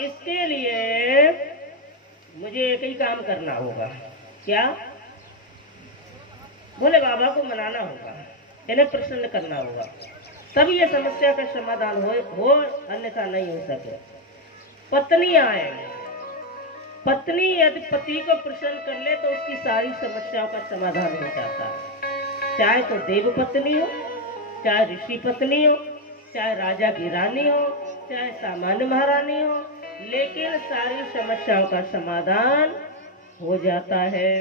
इसके लिए मुझे एक ही काम करना होगा। क्या? भोले बाबा को मनाना होगा, इन्हें प्रसन्न करना होगा, तभी ये समस्या का समाधान हो अन्यथा नहीं हो सके। पत्नी आए, पत्नी यदि पति को प्रसन्न कर ले तो उसकी सारी समस्याओं का समाधान हो जाता है। चाहे तो देव पत्नी हो, चाहे ऋषि पत्नी हो, चाहे राजा की रानी हो, चाहे सामान्य महारानी हो, लेकिन सारी समस्याओं का समाधान हो जाता है।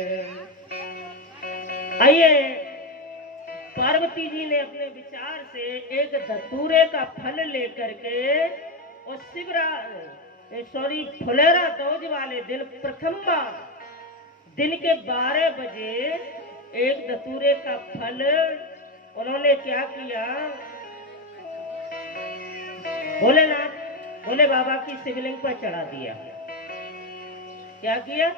आइए, पार्वती जी ने अपने विचार से एक धतूरे का फल लेकर के और फुलेरा दौज वाले दिन प्रथम बार दिन के 12 बजे एक धतूरे का फल उन्होंने क्या किया, भोलेनाथ भोले बाबा की शिवलिंग पर चढ़ा दिया। क्या किया?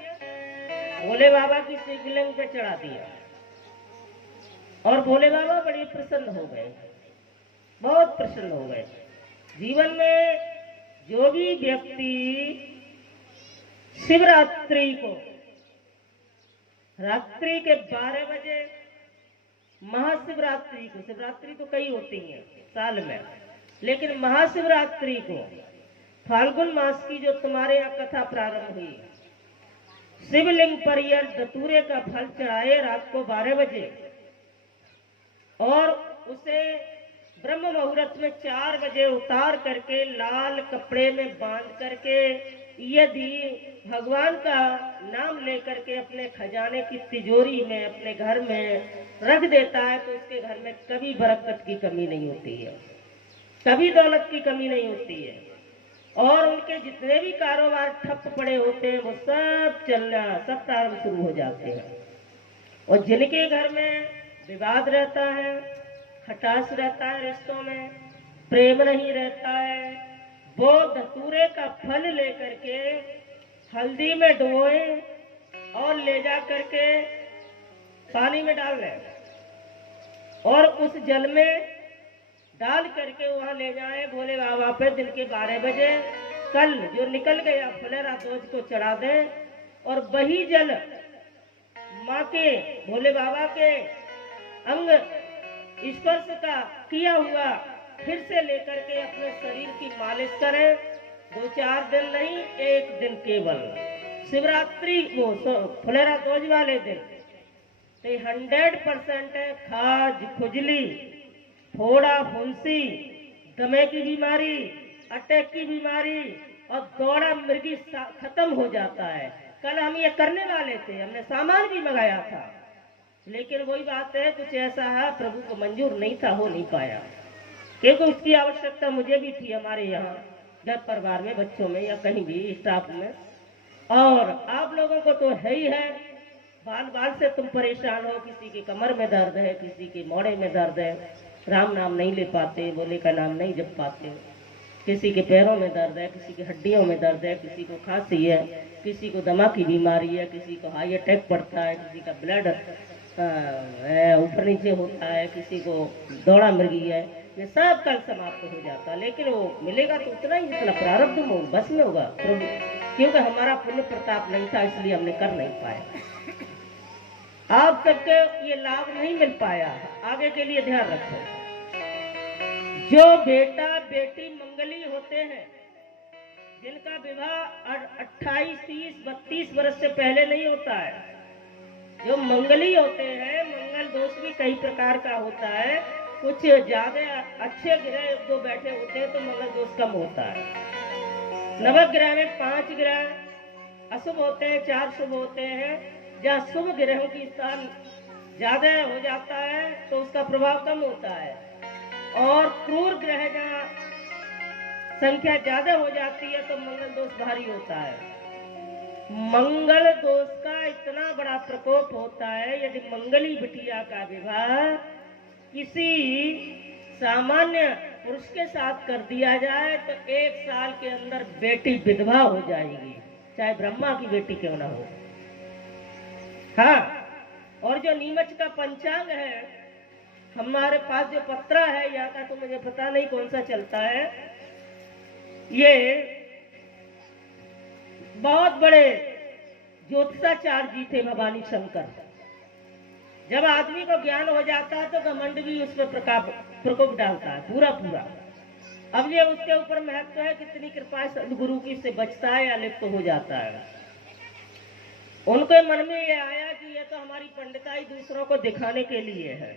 भोले बाबा की शिवलिंग पर चढ़ा दिया और भोले बाबा बड़े प्रसन्न हो गए, बहुत प्रसन्न हो गए। जीवन में जो भी व्यक्ति शिवरात्रि को रात्रि के 12 बजे महाशिवरात्रि को, शिवरात्रि तो कई होती हैं साल में, लेकिन महाशिवरात्रि को फाल्गुन मास की जो तुम्हारे यहाँ कथा प्रारंभ हुई, शिवलिंग पर यह धतूरे का फल चढ़ाए रात को 12 बजे और उसे ब्रह्म मुहूर्त में 4 बजे उतार करके लाल कपड़े में बांध करके यदि भगवान का नाम लेकर के अपने खजाने की तिजोरी में अपने घर में रख देता है तो उसके घर में कभी बरकत की कमी नहीं होती है, कभी दौलत की कमी नहीं होती है। और उनके जितने भी कारोबार ठप पड़े होते हैं वो सब चलना, सब प्रारंभ शुरू हो जाते हैं। और जिनके घर में विवाद रहता है, खटास रहता है, रिश्तों में प्रेम नहीं रहता है, वो धतूरे का फल लेकर के हल्दी में डुबोए और ले जा करके पानी में डाल दें और उस जल में डाल करके वहां ले जाए भोले बाबा पे दिन के 12 बजे कल जो निकल गया फुलेरा दोज को चढ़ा दें और वही जल माँ के भोले बाबा के अंग स्पर्श का किया हुआ फिर से लेकर के अपने शरीर की मालिश करें। 2-4 दिन नहीं, 1 दिन केवल शिवरात्रि वो फुलेरा दोज वाले दिन 100% है खाज, खुजली, फोड़ा, फुंसी, दमे की बीमारी, अटैक की बीमारी और दौड़ा मृगी खत्म हो जाता है। कल हम ये करने वाले थे, हमने सामान भी मंगाया था, लेकिन वही बात है कुछ ऐसा है प्रभु को मंजूर नहीं था, हो नहीं पाया, क्योंकि उसकी आवश्यकता मुझे भी थी हमारे यहाँ घर परिवार में, बच्चों में या कहीं भी स्टाफ में, और आप लोगों को तो है ही है। बाल बाल से तुम परेशान हो, किसी की कमर में दर्द है, किसी के मोड़े में दर्द है, राम नाम नहीं ले पाते, भोले का नाम नहीं जप पाते, किसी के पैरों में दर्द है, किसी की हड्डियों में दर्द है, किसी को खांसी है, किसी को दमा की बीमारी है, किसी को हाई अटैक पड़ता है, किसी का ब्लड ऊपर नीचे होता है, किसी को दौड़ा मृगी है, ये सब कल समाप्त हो जाता, लेकिन वो मिलेगा तो उतना ही जितना प्रारब्ध हो बस में होगा प्रभु, क्योंकि हमारा पुण्य प्रताप नहीं था इसलिए हमने कर नहीं पाया। आप सबके ये लाभ नहीं मिल पाया, आगे के लिए ध्यान रखो। जो बेटा बेटी मंगली होते हैं, जिनका विवाह 28, 30, 32 वर्ष से पहले नहीं होता है, जो मंगली होते हैं, मंगल दोष भी कई प्रकार का होता है, कुछ ज्यादा अच्छे ग्रह 1-2 बैठे होते हैं तो मंगल दोष कम होता है। नवग्रह में 5 ग्रह अशुभ होते हैं, 4 शुभ होते हैं। जहाँ शुभ ग्रहों की स्थान ज्यादा हो जाता है तो उसका प्रभाव कम होता है, और क्रूर ग्रह जहाँ संख्या ज्यादा हो जाती है तो मंगल दोष भारी होता है। मंगल दोष का इतना बड़ा प्रकोप होता है, यदि मंगली बिटिया का विवाह किसी सामान्य पुरुष के साथ कर दिया जाए तो 1 साल के अंदर बेटी विधवा हो जाएगी, चाहे ब्रह्मा की बेटी क्यों ना हो। हाँ, और जो नीमच का पंचांग है, हमारे पास जो पत्रा है यहाँ का तो मुझे पता नहीं कौन सा चलता है, ये बहुत बड़े ज्योतिषाचार्य जी थे भवानी शंकर। जब आदमी को ज्ञान हो जाता है तो घमंड भी उस पर प्रकोप डालता है पूरा पूरा। अब ये उसके ऊपर महत्व है कितनी कृपा सदगुरु की से बचता है या लिप्त हो जाता है। उनके मन में ये आया कि ये तो हमारी पंडिताई दूसरों को दिखाने के लिए है।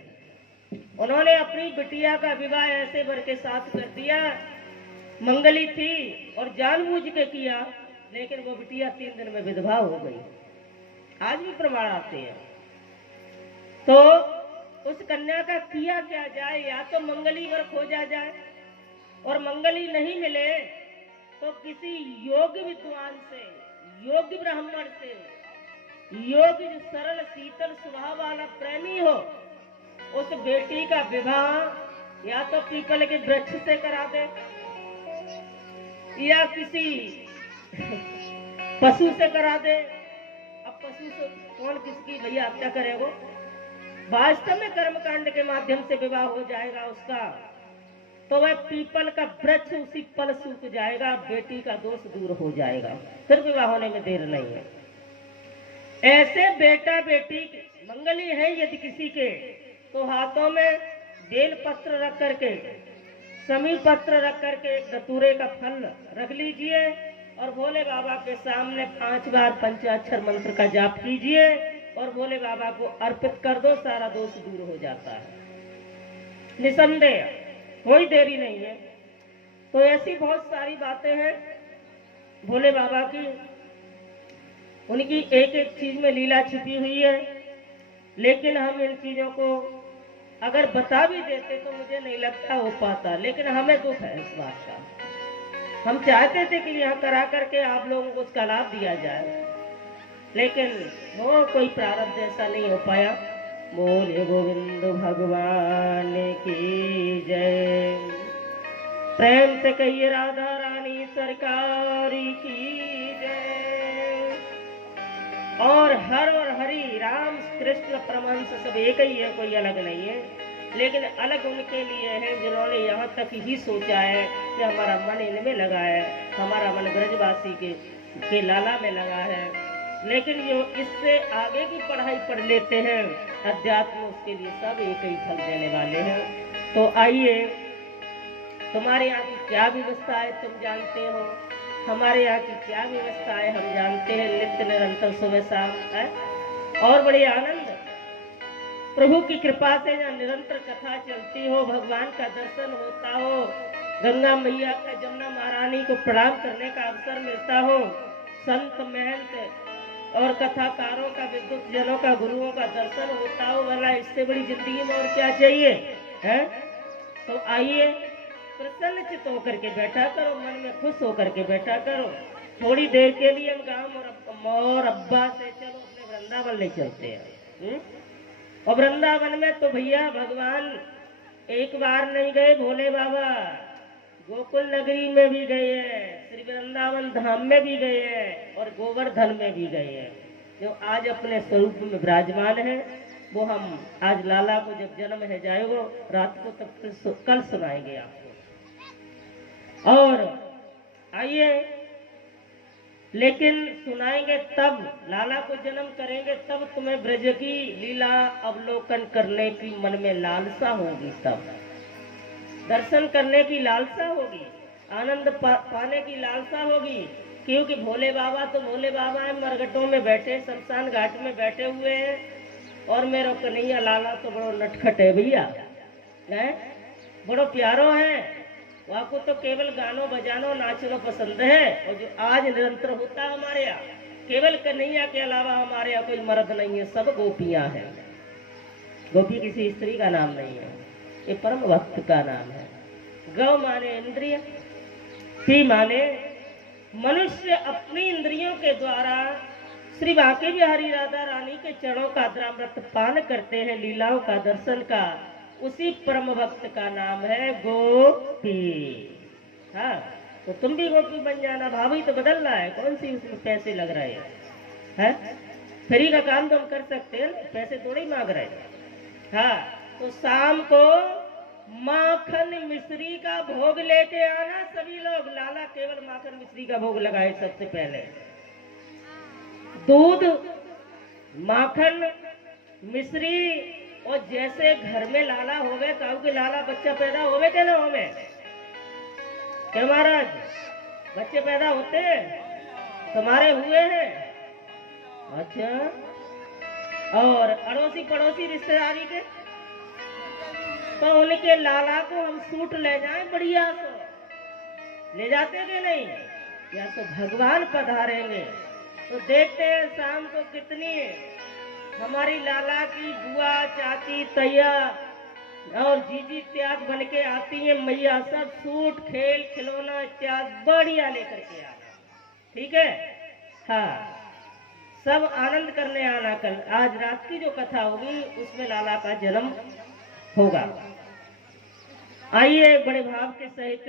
उन्होंने अपनी बिटिया का विवाह ऐसे वर के साथ कर दिया, मंगली थी और जानबूझ के किया, लेकिन वो बिटिया 3 दिन में विधवा हो गई। आज भी प्रमाण आते हैं। तो उस कन्या का किया क्या जाए, या तो मंगली वर खोजा जाए और मंगली नहीं मिले तो किसी योग्य विद्वान से, योग्य ब्राह्मण से, योग्य जो सरल शीतल स्वभाव वाला प्रेमी हो, उस बेटी का विवाह या तो पीपल के वृक्ष से करा दे या किसी पशु से करा दे। अब पशु से कौन किसकी भैया हत्या करेगा? वास्तव में कर्मकांड के माध्यम से विवाह हो जाएगा उसका, तो वह पीपल का वृक्ष उसी पल सूख जाएगा, बेटी का दोष दूर हो जाएगा, फिर विवाह होने में देर नहीं है। ऐसे बेटा बेटी मंगली है यदि किसी के, तो हाथों में बेल पत्र रख करके, समी पत्र रख करके धतूरे का फल रख लीजिए और भोले बाबा के सामने 5 बार पंचाक्षर मंत्र का जाप कीजिए और भोले बाबा को अर्पित कर दो, सारा दोष दूर हो जाता है निसंदेह, कोई देरी नहीं है। तो ऐसी बहुत सारी बातें हैं भोले बाबा की, उनकी एक एक चीज में लीला छिपी हुई है, लेकिन हम इन चीजों को अगर बता भी देते तो मुझे नहीं लगता हो पाता, लेकिन हमें दुख है इस बात का। हम चाहते थे कि यहाँ करा करके आप लोगों को उसका लाभ दिया जाए, लेकिन वो कोई प्रारब्ध ऐसा नहीं हो पाया। बोले गोविंद भगवान की जय। प्रेम से कहिए राधा रानी सरकार की जय। और हरि राम कृष्ण परमहंस सब एक ही है, कोई अलग नहीं है, लेकिन अलग उनके लिए है जिन्होंने यहाँ तक ही सोचा है कि हमारा मन इनमें लगा है, हमारा मन ब्रजवासी के लाला में लगा है। लेकिन जो इससे आगे की पढ़ाई पढ़ लेते हैं अध्यात्म, उसके लिए सब एक ही फल देने वाले हैं। तो आइए, तुम्हारे यहाँ की क्या व्यवस्था है तुम जानते हो, हमारे यहाँ की क्या व्यवस्था है हम जानते हैं। नित्य निरंतर सुबह शाम है और बड़े आनंद प्रभु की कृपा से जहाँ निरंतर कथा चलती हो, भगवान का दर्शन होता हो, गंगा मैया का जमुना महारानी को प्रणाम करने का अवसर मिलता हो, संत महंत और कथाकारों का, विद्युत जनों का, गुरुओं का दर्शन होता हो, वाला इससे बड़ी जिंदगी में और क्या चाहिए है। तो आइए, प्रसन्न चित्त होकर के बैठा करो, मन में खुश होकर के बैठा करो। थोड़ी देर के लिए हम गांव और अब्बा से चलो अपने वृंदावन ले चलते हैं। और वृंदावन में तो भैया भगवान एक बार नहीं गए, भोले बाबा गोकुल नगरी में भी गए हैं, श्री वृंदावन धाम में भी गए हैं और गोवर्धन में भी गए हैं। जो आज अपने स्वरूप में विराजमान है, वो हम आज लाला को जब जन्म है जाएगा रात को, तब कल सुनाएंगे आपको। और आइए, लेकिन सुनाएंगे तब, लाला को जन्म करेंगे तब तुम्हें ब्रज की लीला अवलोकन करने की मन में लालसा होगी, तब दर्शन करने की लालसा होगी, आनंद पाने की लालसा होगी। क्योंकि भोले बाबा तो भोले बाबा है, मरघटों में बैठे, शमशान घाट में बैठे हुए हैं, और मेरा कन्हैया लाला तो बड़ो नटखट है भैया, है बड़ो प्यारो है। आपको तो केवल गानो बजानो नाचनो पसंद है, और जो आज निरंतर होता है हमारे यहाँ, केवल कन्हैया के अलावा हमारे यहाँ कोई मर्द नहीं है, सब गोपियां हैं। गोपी किसी स्त्री का नाम नहीं है, ये परम भक्त का नाम है। गौ माने इंद्रिय, पी माने मनुष्य अपनी इंद्रियों के द्वारा श्री बांके बिहारी राधा रानी के चरणों का द्रामृत पान करते हैं, लीलाओं का दर्शन का, उसी परम भक्त का नाम है गोपी। हाँ, तो तुम भी गोपी बन जाना। भाभी तो बदल रहा है, कौन सी उसमें पैसे लग रहे हैं? फ्री का काम तो हम कर सकते हैं, पैसे थोड़े ही मांग रहे हैं। हाँ, तो शाम को माखन मिश्री का भोग लेके आना सभी लोग। लाला केवल माखन मिश्री का भोग लगाए सबसे पहले, दूध, माखन, मिश्री और जैसे घर में लाला होवे, काऊ के लाला बच्चा पैदा होवे के ना होवे क्या महाराज? बच्चे पैदा होते हैं, तुम्हारे हुए हैं? अच्छा। और अड़ोसी पड़ोसी रिश्तेदारी के, तो उनके लाला को हम सूट ले जाएं बढ़िया तो ले जाते कि नहीं? या तो भगवान पधारेंगे तो देखते हैं शाम को कितनी हमारी लाला की बुआ, चाची, तैया और जीजी इत्यादि बन के आती है मैया, सब सूट, खेल, खिलौना इत्यादि बढ़िया लेकर के आना, ठीक है? हाँ, सब आनंद करने आना। कल आज रात की जो कथा होगी उसमें लाला का जन्म होगा। आइए बड़े भाव के सहित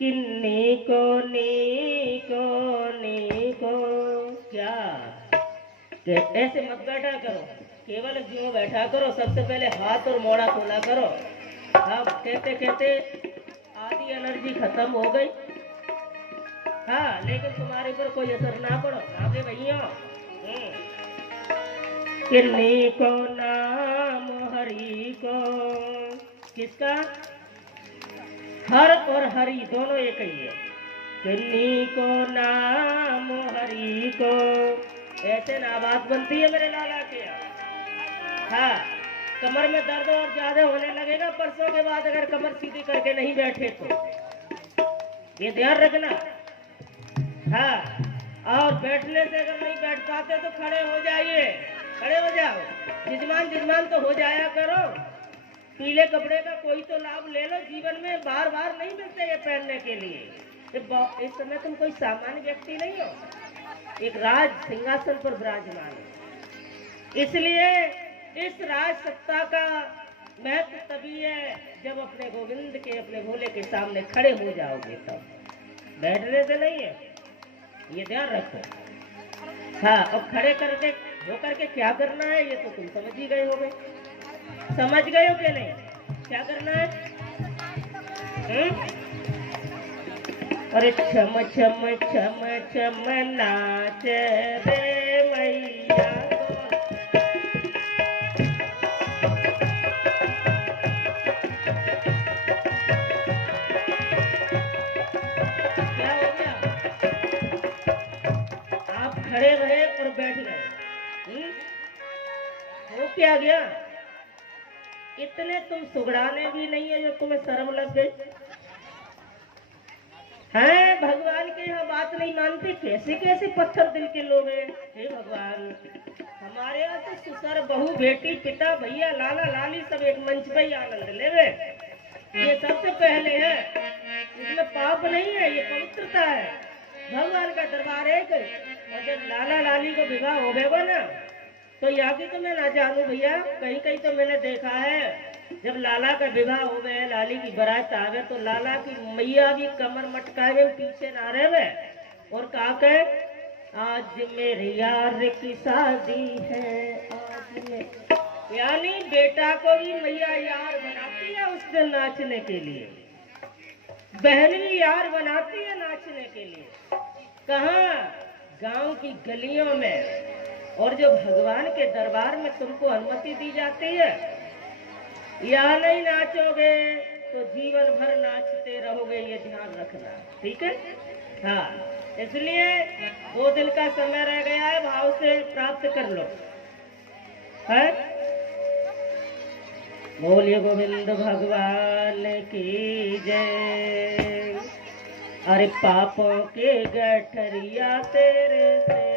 किन्नी को नीको नीको क्या कि ऐसे मत बैठा करो, केवल जो बैठा करो, सबसे पहले हाथ और मोड़ा खोला करो। अब कहते कहते आधी एनर्जी खत्म हो गई। हाँ, लेकिन तुम्हारे ऊपर कोई असर ना पड़ो आगे भैया। किन्नी को नाम हरि को, किसका? हर और हरि दोनों एक ही है। किन्नी को नाम हरि को, ऐसे ना बात बनती है मेरे लाला के यहाँ। हाँ, कमर में दर्द और ज्यादा होने लगेगा परसों के बाद अगर कमर सीधी करके नहीं बैठे तो, ये ध्यान रखना। हाँ, और बैठने से अगर नहीं बैठ पाते तो खड़े हो जाइए, खड़े हो जाओ। जिजमान तो हो जाया करो। पीले कपड़े का कोई तो लाभ ले लो, जीवन में बार बार नहीं मिलते ये पहनने के लिए। इस समय तुम कोई सामान्य व्यक्ति नहीं हो, एक राज सिंहासन पर विराजमान है। इसलिए इस राज सत्ता का महत्व तभी है जब अपने गोविंद के, अपने भोले के सामने खड़े हो जाओगे तब, बैठने से नहीं है, ये ध्यान रखो। हाँ, अब खड़े करके होकर के क्या करना है ये तो तुम समझ ही गए होगे। समझ गए हो कि नहीं? क्या करना है? अरे छम छम छम छम नाच रे मैया, क्या हो गया? आप खड़े रहे और बैठ गए, हो क्या गया? इतने तुम सुगड़ाने भी नहीं है जो तुम्हें शर्म लग गई है। भगवान के यहाँ बात नहीं मानते, कैसे कैसे पत्थर दिल के लोग हैं। हे भगवान, हमारे यहाँ तो ससुर, बहू, बेटी, पिता, भैया, लाला, लाली सब एक मंच पे ही आनंद लेवे, ये सबसे पहले है। इसमें पाप नहीं है, ये पवित्रता है। भगवान का दरबार है। और जब लाला लाली को विवाह होगा ना, तो यहाँ की तो मैं ना जानू भैया, कहीं कहीं तो मैंने देखा है जब लाला का विवाह हो गया, लाली की बारात आवे तो लाला की मैया भी कमर मटकाए में पीछे ना रहे और कहा के आज मेरे यार की शादी है, आज में, यानी बेटा को भी मैया यार बनाती है उस दिन नाचने के लिए, बहन भी यार बनाती है नाचने के लिए। कहाँ? गांव की गलियों में। और जो भगवान के दरबार में तुमको अनुमति दी जाती है, यहाँ नहीं नाचोगे तो जीवन भर नाचते रहोगे, ये ध्यान रखना, ठीक है? हाँ, इसलिए 2 दिन का समय रह गया है, भाव से प्राप्त कर लो। है? बोलिए गोविंद भगवान की जय। अरे पापों के गठरिया तेरे से